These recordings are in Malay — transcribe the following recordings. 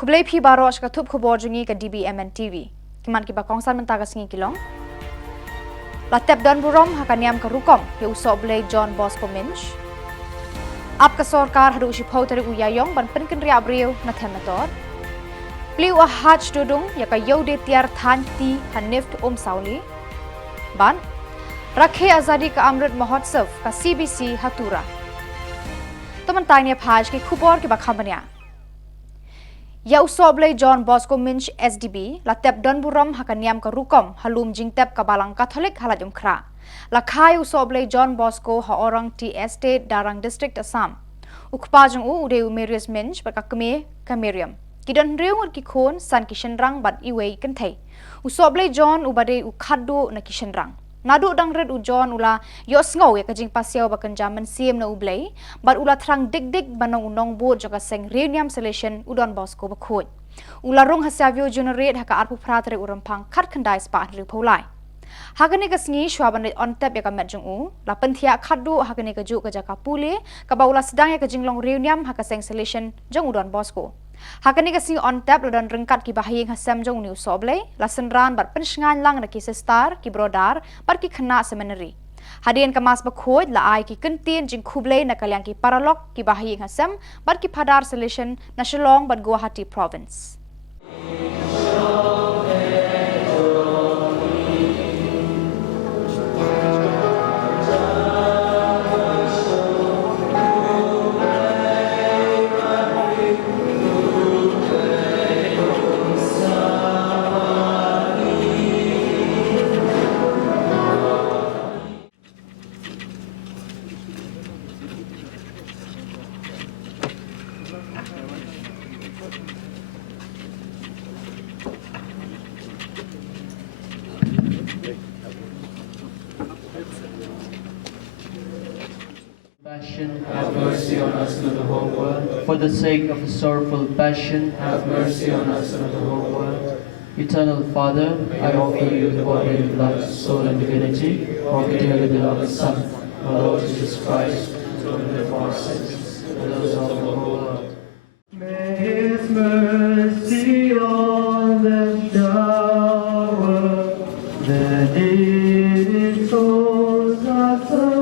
Khubor phi baros ka thup khubor jungi ka dbmnTv. Kiman ki bakong san menta ka singi kilong. Latep dan burom hakaniam ka rukom he usoble John Bosco Minch. Ap ka sorkar hadu usi pautari uyayong ban penken ria abriu na themator. Pliu a haj dudung ya ka yode tiar thanti hanift sauli. Ban rakhe azadi ka amrit mahotsav ka CBC hatura. Teman tanya phaj ki khubor ki bakhamania. Ya usoble John Bosco Minch SDB latep don buram hakaniam ka rukom halum jingtep ka balang Katolik halajum kra. Lakai usoble John Bosco ha orang T Estate Darang District Assam. Ukpajung ude Marius Minch bakakme kamerium. Kidan reung ki khon san kishenrang bat iwe kenthai. Usoble John ubade ukhaddo na kishenrang. Nadu dang red u John ula yos ngau ya kajing pasiaw bakan jaman siem na ublay bar ula thrang dik banong unong bo joka seng reunion selection udon Bosco bakhoj ula rong hasavio generate haka arpu phratre urampang khat khandai spa ri pholai hagane ka sngi shwaban on tap ya ka metjung u la panthia khaddu hagane ka ju ka jaka pule ka baula sedang ya ka jinglong reunion haka seng selection jong udon Bosco Hakani kasi on tap ladan rengkat ki bahayeng hasam jong new soble lasen ran bat pensngan lang na ki star ki brodar par ki khna seminary hadian kamas bakhoj la ai ki kentin jing khuble na kalyang ki paralok ki bahayeng hasam bar ki phadar selection na Shillong bat Guwahati province Passion, have mercy on us and the whole world. For the sake of the sorrowful passion, have mercy on us and the whole world. Eternal Father, I offer you the body and blood, soul and divinity of the dearly beloved Son, our Lord Jesus Christ, to forgive our sins and those of the whole world. May His mercy on them shower, the needy souls are so.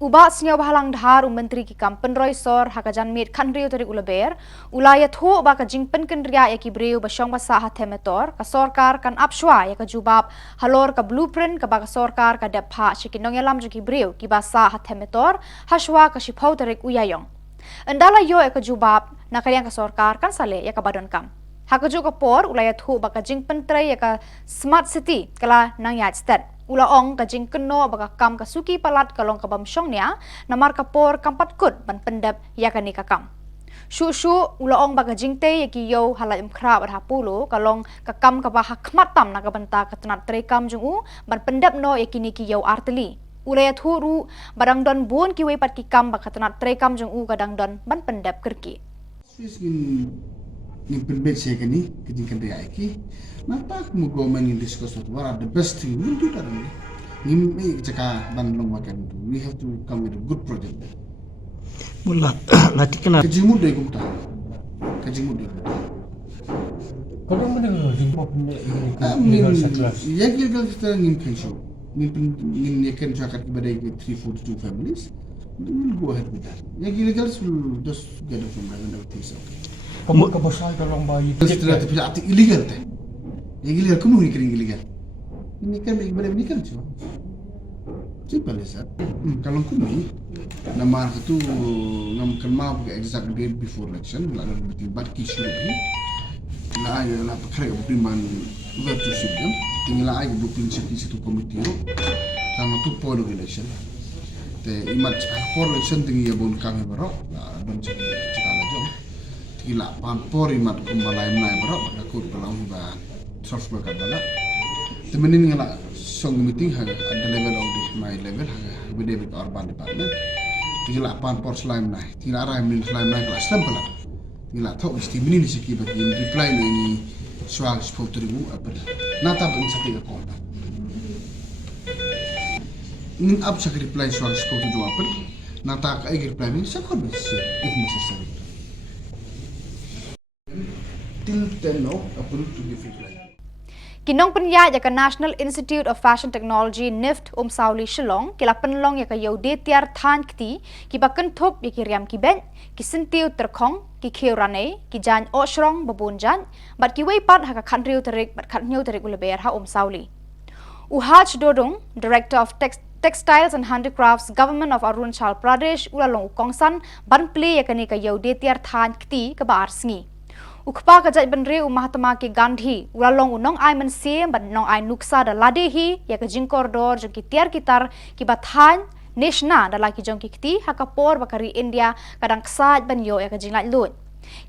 Uba singaw bahalang dhar menteri ki kampen roy sor hakajan mit khanriu tari Lber ulaya tho ba ka jingpen kendria ya ki breu basong basa hathemetor ka sorkar kan apshwa ya ka jubab halor ka blueprint ka ba ka sorkar ka depha shikinong yalam ju ki breu ki basa hathemetor hashwa ka shipau tari uyayong andala yo ya ka jubab nakayang ka sorkar kan sale ya ka badon kam hakaju ka por ulaya tho ba ka jingpen trai ya ka smart city kala nang yat stat Ulaong ka jing keno baka kam ka suki palat kalong ka bamsyong niya namar kapor kampat kut ban pendap ya kani ka kam. Shu ulaong baka jing te yaki yo halayam kra berhapulo kalong ka kam ka bah khmatam na ka banta ka tanat tre kam jung u ban pendap no yaki ni ki yo arteli. Ulaya thuru barang don bon ki we pat ki kam baka tanat tre kam jung u kadang don ban pendap kerki. Ni penbet saya kini kejing kendai ki mata aku go main discuss what are the best thing we do that ni me jaka ban long makan we have to come with a good project mula lati kena kejing mu dai kumta kejing mu dai kalau mana jumpa legal sekelas ya legal kita ngim kensho ngim yakan jakat ibadai 342 families we will go ahead with that ya legal will just get it from them and everything okay kamu kebosai tolong bayi setelah tapi arti illegal teh yang illegal kamu ni kering illegal ini kan ibadah ini kan cuma simple saja kalau kamu nama itu ngam kenal pakai exact day before election lalu bertibat kisah ini lah ya lah pakai priman we have to see them. Tinggal ay blueprint sa situ committee sama tu poll election. Te imat poll election tinggi ya bon kami baro don cikala jom. Tinggal pan por imat kumbalai menai baro aku kalau ba source bakat bala. Temenin ngala song meeting ha ada level of my level ha with David Urban department. Tinggal pan por slime nai. Tinggal arah min slime nai kelas lem pala. Tinggal thok isti menin siki bagi reply nai swag sport ribu apa nata pun sakit ke kau nin up sakit reply swag sport ribu apa nata kai reply ni sakit besi if necessary till 10 no approve to give reply Kinong penya ya National Institute of Fashion Technology NIFT Sauli Shillong kila penlong ya Yaude tiar than kti ki bakan thop ya ki riam ki ben ki sintiu terkhong ki khiurane ki jan oshrong babun jan bat ki wei pat ha ka khanriu tarik bat khanniu tarik Lber ha Sauli Uhaj Dodong Director of Textiles and Handicrafts Government of Arunachal Pradesh ulalong kongsan ban play ya kani ka Yaude tiar than kti ka bar sngi Ukpa kajai benre Mahatma ke Gandhi ulalong unong ai mense ban nong ai nuksa da ladehi ya ka jingkordor jong ki tiar kitar ki bathan neshna da laki jong ki kti hakapor bakari India kadang ksaj ban yo ya ka jinglat lut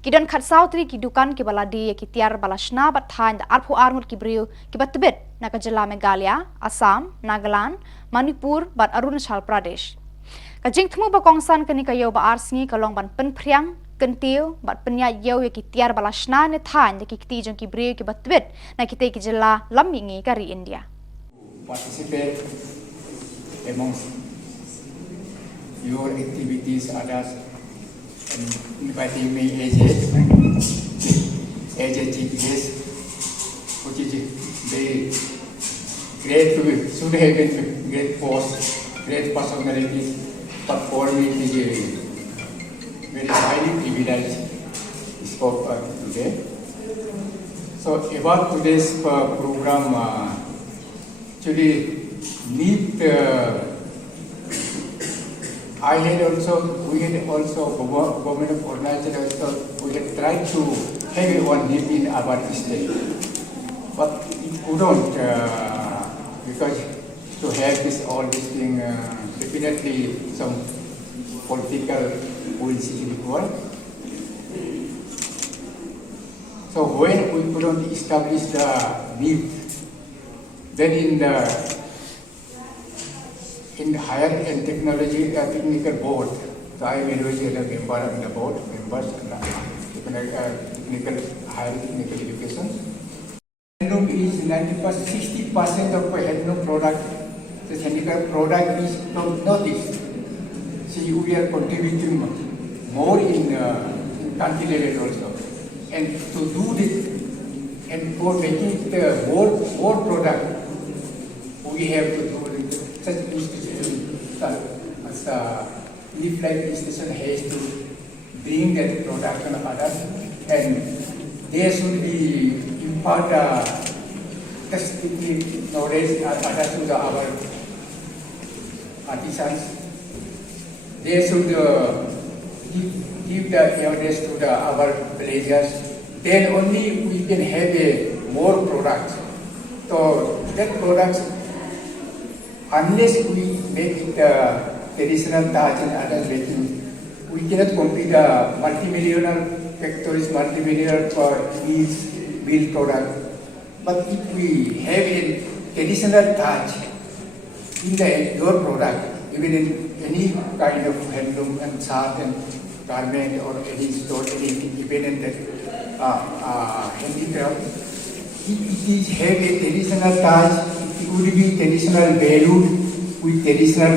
Kidan khat sautri ki dukan ki baladi ya ki tiar balashna bathan da arphu arngut ki briu ki batbet na ka Jylla Meghalaya Assam Nagaland Manipur bat Arunachal Pradesh ka jingthmu ba kongsan kani ka yo ba arsngi kalong ban penpriang kentiu bat penya yau ya ki tiar balashna ne than ya ki kti jong ki briu ki batbet na ki te ki Jylla lamingi kari India participate amongst your activities others and inviting me as a chief guest which is very great to should have been great post great personalities but for me it is very highly privileged spoke today. So about today's program, actually need we had also government of Arunachal also we had tried to have one need in our state, but it couldn't because to have this all this thing definitely some political will is required. So when we couldn't establish the need, then in higher and technology technical board, so I am a member of the board, members technical higher technical education. Handloom is 90%, 60% of handloom product, the technical product is not noticed. See, we are contributing more in country level also, and to do this and for making it more product, we have to do such institution as Leaf Life Institution has to bring that production of others, and there should be impart specific knowledge others to our artisans. They should give the awareness to our villagers. Then only we can have more products. So that products, unless we make it traditional touch and other making, we cannot compete multi-millionaire factories, multi-millionaire build product. But if we have a traditional touch in your product, even in any kind of handloom and shirt and garment or any store, anything, even in that handicraft, it is have a traditional touch. It would be traditional value with traditional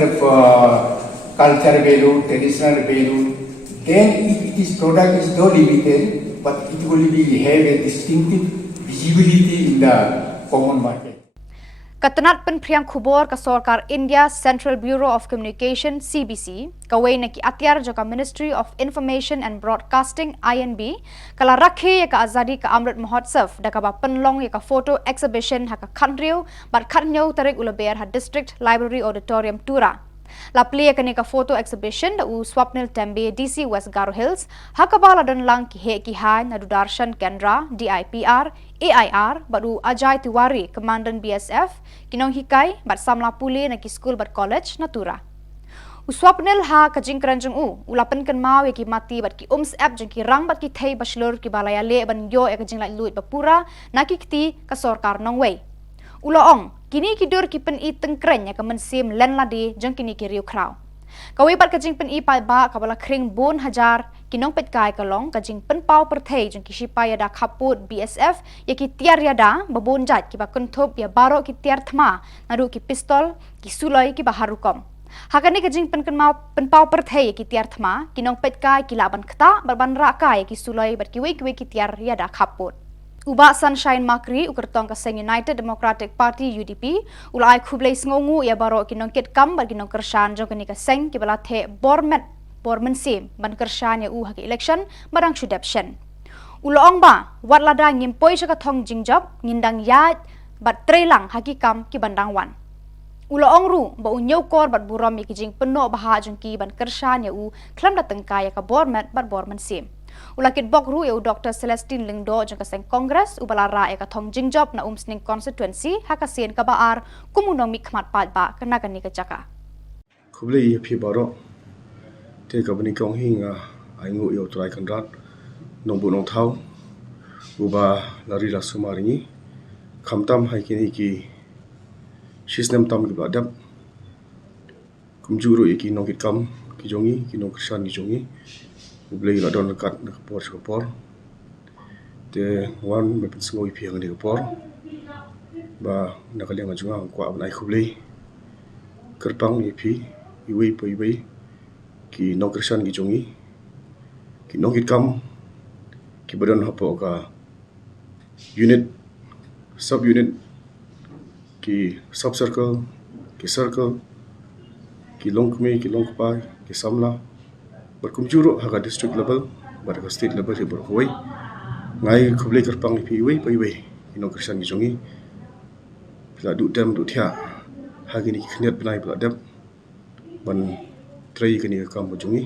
culture value, traditional value. Then if this product is not limited, but it will be have a distinctive visibility in the common market. Katanat penpriang Khubor ka Sarkar India Central Bureau of Communication CBC kawai na ki atyar joka Ministry of Information and Broadcasting INB kala rakhe ya ka azadi ka Amrit Mahotsav da ka ba penlong ya ka photo exhibition ha ka khanriu bat khannyau tarik Lber ha District Library Auditorium Tura La play kanika photo exhibition da u Swapnil Tembe DC West Garo Hills hakabala dan lang ki he ki hai na Darshan Kendra DIPR AIR baru Ajay Tiwari Komandan BSF kinong hikai bat samla puli na ki school bat college natura. Uswapnil ha kajing keranjung ulapan kan mau ki mati bat ki app jeng ki rang bat ki thei baslur ki balaya le ban yo e kajing lai luit bapura na ki kti ka sorkar nongwei. Uloong kini kidur ki pen I tengkren ya kamen sim len ladi jeng kini ki riu kraw. Kawi bat kajing pen I pai ba kabala kring bon hajar kinong pet kai kalong kajing pen pau perthei jeng ki shipaya da kaput BSF ya ki tiar ya da babon jat ki ba kuntup ya baro ki tiar thma nadu ki pistol ki sulai ki baharukom. Hakani kajing pen pau perthei ki tiar thma kinong pet kai ki laban kta barban ra kai ki sulai bat ki we ki tiar ya da kaput. Uba Sunshine Makri ukertong kaseng United Democratic Party UDP ulai khublei sngongu ya baro kinong kit kam bar kinong kersan jong kini kaseng ki bala the bormen sim ban kersan ya haki election barang shudaption. Ulong ba wat lada ngimpoi saka thong jingjop ngindang ya bat trelang haki kam ki bandang wan. Ulong ru ba unyo kor bat buram ki jing peno baha jong ki ban kersan ya klam dateng kaya ka bormen sim. Ulakit bok ru eu Dr. Celestine Lingdo jeng kaseng Kongres ubalara e kathong jingjop na umsning constituency hakasien kabaar kumunong mikmat patba kena kani kejaka. Khublei phi baro te kabani kong hinga aingu eu trai kanrat nongbu nong thau uba lari la sumaringi khamtam haikini ki shisnem tam ki badap kumjuru ki nongkit kam ki jongi ki nongksan ki jongi Khublei la don kat na Khubor te wan me pensngoi phiang ni Khubor ba nakaliang ajunga kwa abnai Khublei kerpang ni phi iwei poi ki nongkersan ki jongi ki nongkit kam ki badan hapo ka unit sub unit ki sub circle ki circle ki longkme ki longpai ki samla berkumjuru haga district level bar state level hi berkoi ngai Khublei kerpang pi wei ino kersan gi jongi pla du dem du thia hagi ni khniat benai pla dem ban trei kani kam bo jongi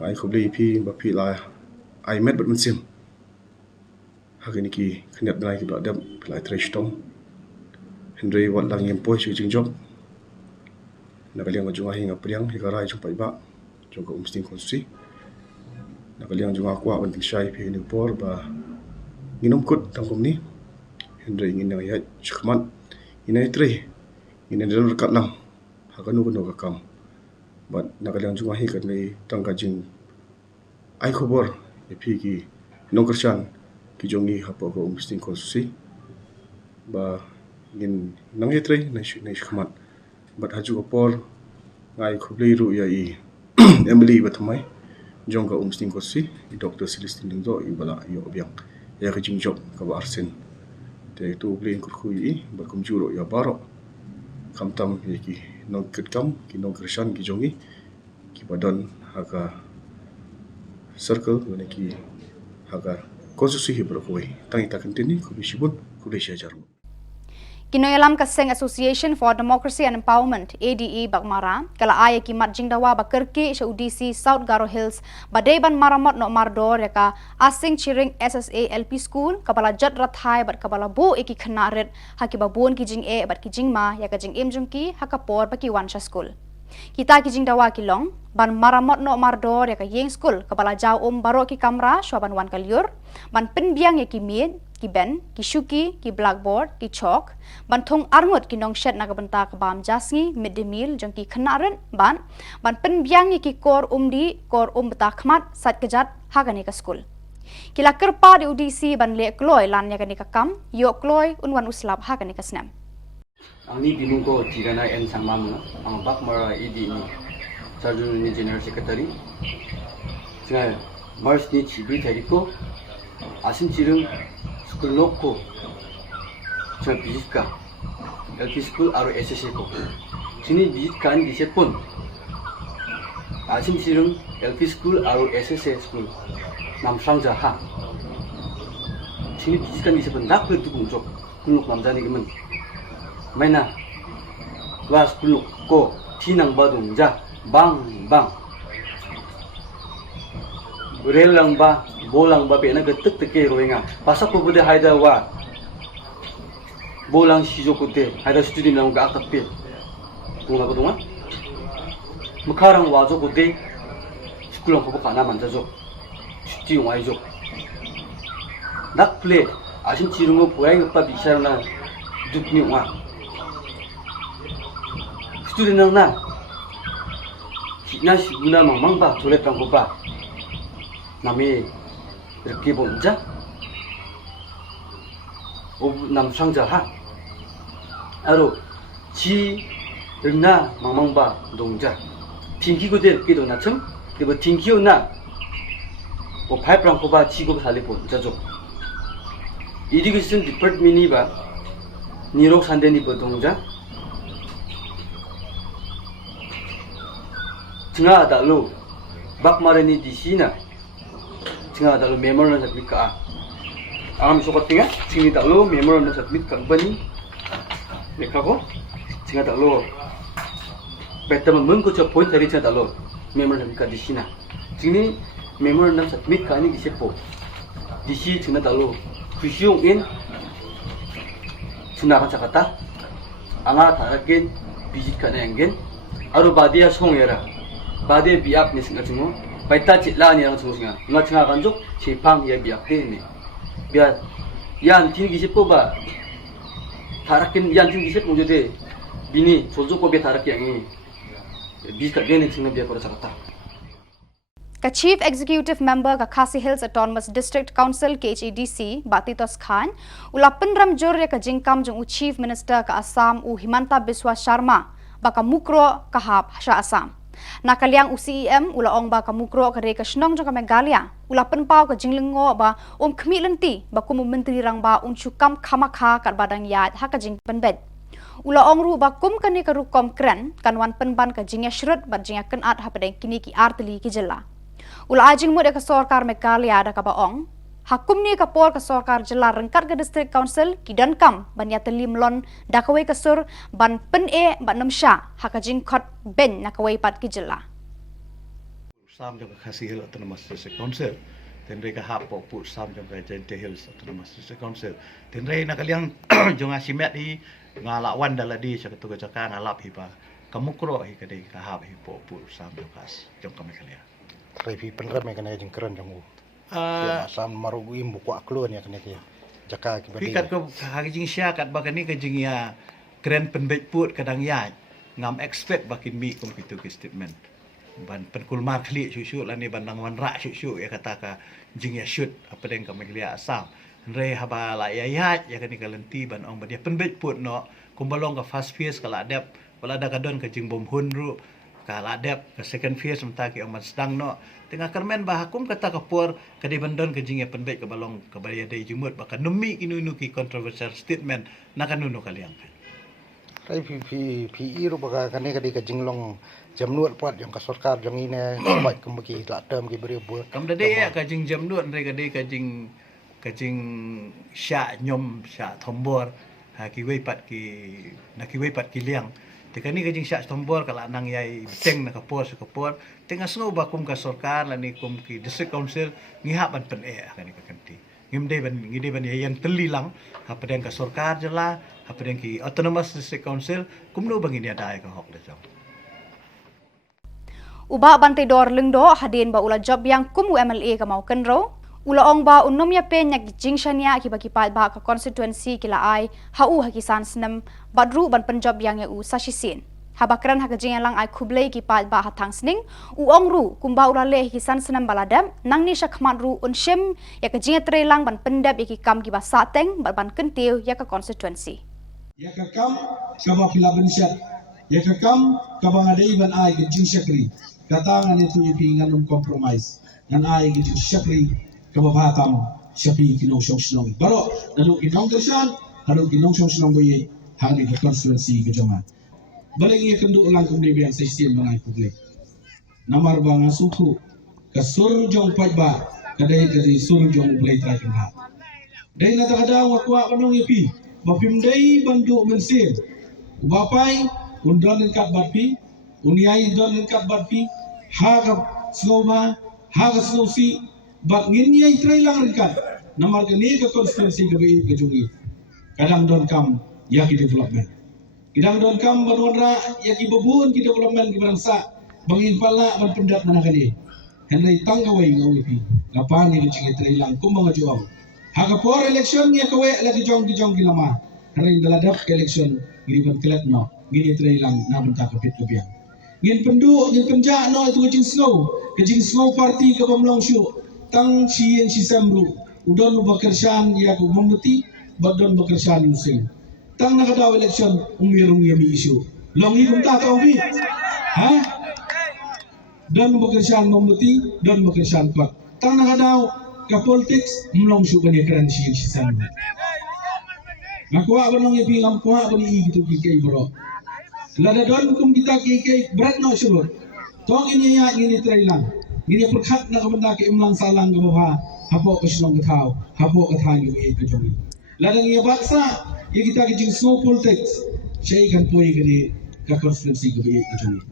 ngai Khublei pi ba pi la ai met bat sim hagi ni ki khniat benai ki pla dem pla trei stom hendrei wat lang yem poi chu jingjok nakaliang junga hinga priang hi garai chu pai ba Joko umsting konstitusi nakaliang junga kwa banting syai pi ni por ba nginom kut tangkom ni hendrei ngin na ya chkhman inai tre inen dal kat nam hakanu kono ka kam but nakaliang junga hi kat nei tangka jing ai Khubor pi ki nongkersan ki jongi hapo ko umsting konstitusi ba ngin nang ye tre nai chkhman but haju por ngai Khublei ru ya I Emily batamai jongga umsting kosi Dr. Celestine Lingdo ibala yo biang ya kajing job ka arsen te tu blin kurkhui berkumjuro ya baro kamtam ki nong ketkam ki nong kersan ki jongi ki badan haga circle ngene ki haga konsusi hi berkoi tangi takentini kubisibun kubisya jarum Kinoyalam kaseng Association for Democracy and Empowerment ADE Bagmara kala aya ki matjing dawa bakerki sa UDC South Garo Hills badeban maramot no mardor ya asing chiring SSA LP School kabala jat rathai bat kabala bo eki khnaret haki babon ki jing e bat ki jing ma ya ka jing em jung ki hakapor ba ki wansha school kita ki jing dawa kilong ban maramot no mardor ya ka yeng school kabala jaw baro ki kamra shoban wan kalyur ban penbiang ya ki mid ki ben, ki shuki, ki blackboard, ki chalk, ban thong arngot ki nong shed na kabanta ka bam jasngi midday meal jong ki khnaren ban penbiang ki kor bata khmat sat kejat hagani ka school. Kila kerpa di UDC ban le kloy lan ya gani ka kam yo kloy unwan uslap hagani ka snam. Angni binung ko tigana en sangmam ang bakmara idi ni sarjun ni general secretary singa mars ni chibi tariko asim chirung school lokko cha biska LP school aro SSA ko chini biskan disepon asim chirung LP school aro SSA school nam sangja ha chini biskan disepon dak pe dukung jok kunuk namjani gemen maina kelas 10 ko tinang badung ja bang bang relang ba bolang ba be na getek teke roinga pasak ko bude haida wa bolang 시조kutte haida studi nang ga akappe kunga badunga mukharang wajo kutte 스쿨랑 보고 가나 만져줘 슈티 와이죠 낙플레 아심 지른 거 보양이 오빠 미샤로나 눕니 와 스튜디오는 나 기나 시구나 망망바 돌렸던 거봐 남이 이렇게 본자 오브 남상자 하 아로 지 응나 망망바 동자 팅기고대 이렇게도 나청 그리고 팅키오나 뭐 파이프랑 뽑아 지고 살리고 자죠 이리그슨 디파트미니바 니록 산데니 보동자 증아달로 박마레니 디시나 증아달로 메모를 잡니까 아무 소거팅아 증이달로 메모를 잡니까 버니 내가고 증아달로 배터면 뭔고 저 포인트 리처달로 member nam ka disina jingni member nam submit ka ni gisepo disi jingna dalu kusyung in jingna ka sakata anga tharagen visit ka na engen aru badia songera bade biap ni singa jungo baita chitla ni ang singa nga chinga kanjuk chipang ya biap te ni bia yan tin gisepo ba tharakin yan tin gisepo jode bini 조조고 be tharak yangi Ka Chief Executive Member ka Khasi Hills Autonomous District Council KHADC Batitos Khan ulapan ramjur ya ka jingkam jung Chief Minister ka Assam u Himanta Biswa Sharma baka mukro kahap sa Assam nakaliang UCEM ulaong baka mukro ka reka Shillong jung ka Meghalaya ulapan pau ka jinglengo ba kemilenti ba kumu menteri rang ba uncukam khamakha kat badang yat ha ka jing penbed ulaong ru bakum kani ka rukom kran kanwan penban ka jingya shrut bat jingya kenat hapadeng kini ki artli ki Jylla ula ajing mud ka sarkar Meghalaya da ka baong hakum ni ka por ka sarkar Jylla rengkat ka district council ki dankam ban ya telim lon da ka wei ka sur ban pen e ban namsha ha ka jing khot ben na ka wei pat ki Jylla Sam jong Khasi Hills Autonomous District Council tenre ka hapo pu sam jong ka Jente Hills Autonomous District Council tenre nakaliang jong asimet di ngalawan daladi sa ketuga caka ngalap hiba kamukro hi kadai ka hab hi po pu sam jokas jong ka Meghalaya Repi penrat me kana jing keren jong sam marugu imbu kwa kluan ya kana dia jaka ki badi kat ko haging sya kat bakani ka jing ya keren penbet put kadang ya ngam expect bakin mi kompitu ke statement ban penkulma khli susu lani bandang wanra susu ya kata ka jing ya shoot apa deng ka Meghalaya Assam re haba la ya ya kani kalenti ban ong badia penbet put no kumbalong ka first phase kala dep wala da kadon ka jing bom hun ru kala dep ka second phase mta ki ong sedang no tengah kermen bah hakum kata ka por ka di bandon ka jing ya penbet ka balong ka badia dei jumut baka numi kinunu ki controversial statement nakanunu kaliang Rai pi iru baka kane ka di ka jinglong jamnuat pat yang ka sarkar jong ine baik kembaki la term ki beri bu kam dade ya ka jing jamnuat re ka de ka jing sya nyom sya thombor ha ki wei pat ki liang te kani ka jing sya thombor kala nang yai teng na kapor tengah snow ba kum ka sarkar lani kum ki district council ngihap ban pen kani ka kanti ngide ban yang telilang ha padang ka sarkar Jylla ha padang ki autonomous district council kumno bang ini ada ka hok da jong uba bantai dor lengdo hadin ba ula job yang kumu MLA ka mau kenro ulaong ba unom ya pen yak jingshania ki baki pat ba ka constituency kila ai hau hakisan snam badru ban penjob yang ya u sashisin habakran ha kajing lang ai khublei ki pat ba hathang sning uong ru kumba ula le hisan snam baladam nang ni shakman ru unshem ya kajing tre lang ban pendap ya ki kam ki ba sateng ban kentiu ya ka constituency ya ka kam ka ba filaben syat ya ka kam ka ba ngadai ban ai ke jing shakri kata ngan itu ipingan compromise ngan ai ke jing shakri kababatam shapi kinong Shillong baro nanu kinong tersan halu kinong Shillong boye hari ke constituency ke joma balik ye kendu ulang kum debian sistem bangai publik namar banga suku ka surjong pajba kadai dari surjong ulai trakin ha dai na ada wakwa kanong yepi bapim dai bandu mensir ubapai undon kat batpi uniai don kat batpi haga snowma haga snowsi bat nginyai trailang kat namar kini ke konstitusi ke jungi kadang don kam yaki development kadang don kam banwara yaki babun ki development ki bangsa bangin pala ban pendat mana kali henry tanggawai ngawi kapani ke jungi trailang kumbang juang haga por election ya kawe lagi jong kilama henry daladap election giliban kelet no gini trailang na bentak kapit kebiang ngin pendu ngin penja no itu kejing snow party ke bamlong syu tang sien si samru udon bekerjaan ya ku membeti badon bekerjaan using tang nakadaw election umirung yami isu longi kumta tahu bi ha don bekerjaan membeti don bekerjaan kuat tang nakadaw ke politics mlong syu bani kran sien si samru ngakuak banong yapi ngakuak bani gitu kikai bro lada don kum kita kikai berat no surut tong ini ya ini trailang ini perkat nak benda ke imlang salang ke bawah hapo ke Shillong ke thau hapo ke thang ke jongi lada ngi baksa ya kita ke jing snow politics sei kan poi ke ni ka konstitusi ke jongi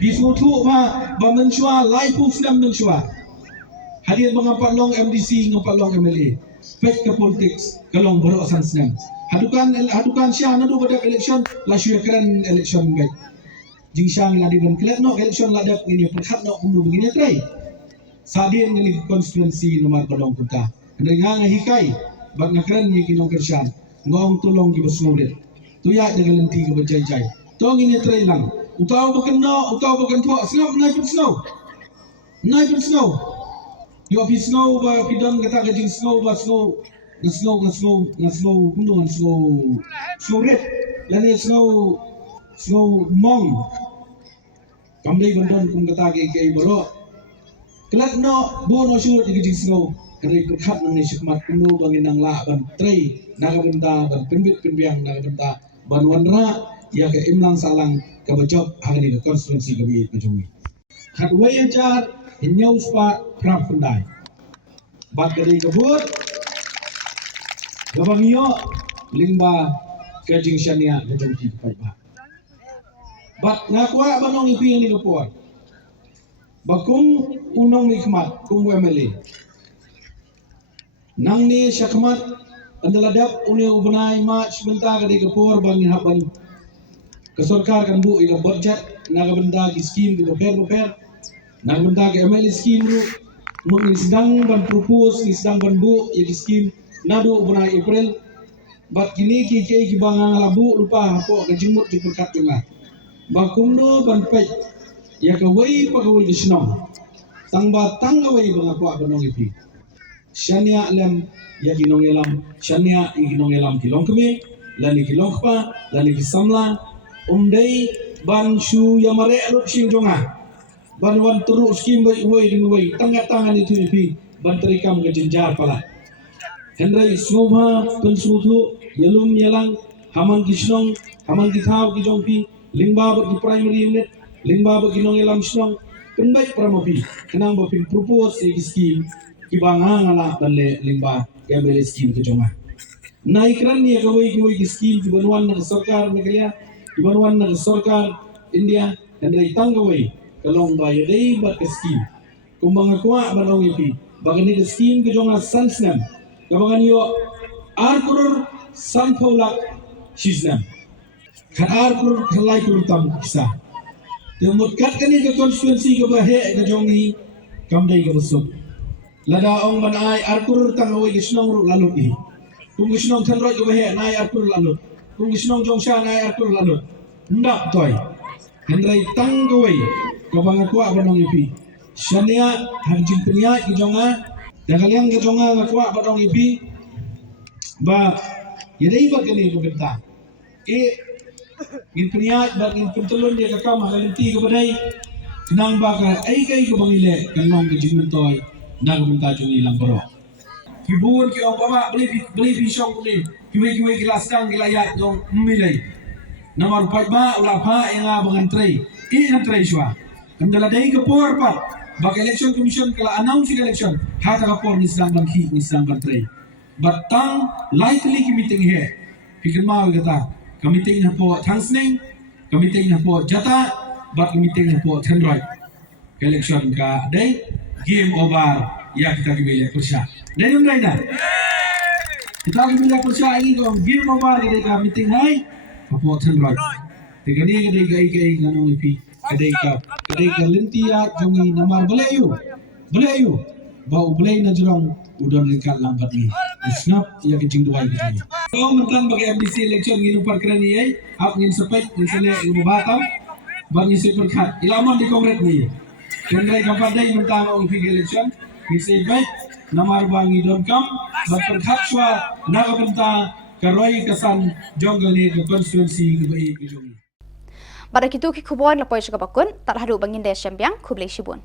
bisu tu ba menshua life of nam menshua hadir mengapak long MDC ngapak long MLA pet ke politics kalong borok asan senam hadukan syah nadu pada election la syuakran election baik jing syang la di ban klet no election la dak ini perkat no undu begini trai sadien ni konstituensi nomor badong kita dengan hikai bak ngakran ni kinong kersan ngong tulong gi besnudet tuya dengan lenti ke berjai-jai tong ini trai lang utau bukan tho snap naik snow yo pi snow ba pidon kata ke jing snow ba snow kundungan snow red lani snow mong kamdai bandon kum kata ke boro kelat no bono syur di jing snow kadai perkat nang ni syukmat kuno bangin nang la ban trei naga benda ban penbiang naga benda ban wanra ya ke imlang salang ke bejop hari ke konstitusi ke bi pejungi khat way jar hinyau spa prap pendai bat kadai kebut gabangio lingba kajing syania ngejongki pai ba bat ngakwa banong ipi ni kapor bakung unong nikmat kum MLA nang ni syakmat andaladap uni ubnai ma sebentar kadai kapor bangin haban kesorkar kan bu ila budget naga benda ki skim ki beper naga benda ki MLA skim ru mun sedang ban propose ni sedang ban bu ya ki skim nadu ubnai April bat kini ki bangang labu lupa hapo ke jimut di perkat tengah bakum no ban pet ya ke wei pagawai Shillong tang wei bangapo abanong ipi syania lem ya kinong elam syania kinong elam kilong kemi lani kilong pa lani kisamla umdei ban shu yamare lut sing jonga ban wan turu skim wei ding wei tangan itu ipi ban terikam ke jenjar pala Henry Snowma pensutu yelum yelang haman Shillong haman thau ki jongpi lingba bagi primary unit lingba bagi nong elam Shillong penbaik pramapi kenang bapin propose e skim ki banga ngala banle lingba MLA skim ke jonga naikran ni kawai ki skim ki banwan na sarkar Meghalaya ki banwan na sarkar India Henry tanggawai kalong ba yadai bat skim kumbang akwa banong ipi bagani skim ke jonga sansnam kabangan yo arkur sanfolak sisnam kan arkur khalai kurtam kisah temut kat kani ke konstituensi ke bahe ke jongi kamdai ke besuk lada ong banai arkur tangawai ke Shillong ru lalut ni tung Shillong thanroi ke bahe nai arkur lalut tung Shillong jongsha nai arkur lalut ndak toy hendrai tanggawai kabangan kuak banong ipi syania hanjin penia ke jonga dan kalian ke jonga ngakwa badong ipi ba yadai ba kini ke benta in peniat ba in pentelun dia kakam halinti ke badai kenang ba ka ai kai ke bangile kanong ke jimentoy nang benta jungi lang baro kibun ki ong baba beli pisong ni kiwe kelas kang kilayat dong milai nomor 4 ba ulah pa yang abangan trei trei swa kendala dai ke por pat bak election commission kala announce election hata kapor ni sedang bangki ni sedang bantrai batang likely ki meeting he fikir mau kata ka meeting hapo thangsneng Kamiting na po jata, bat kamiting na po tenroy. Election ka day, game over, ya kita kibili ko siya. Day yung na. Kita kibili ko siya, ini kong game over, kadai ka meeting hay, po tenroy. Tigani kadai ka ikai kanong ipi, kadai ka lintiya, jungi namar balayo, bau belai na jurang udon lingkat lambat ni. Snap ya kecing dua gitu. Kalau mentang bagi MDC election nginu parkran ni ay, ap ngin sepet ngin sele ilmu batam, bang ngin sepet khat. Ilaman di kongres ni. Kendrai kapadai mentang ang pig election, ngin sepet namar bang idon kam, bang perkhat swa nagabenta karoy kasan jonggal ni ke konstituensi kebai kejong. Pada kitu ki Khubor la poy chaka bakun, tar haru bangin de syambyang khublei shibun.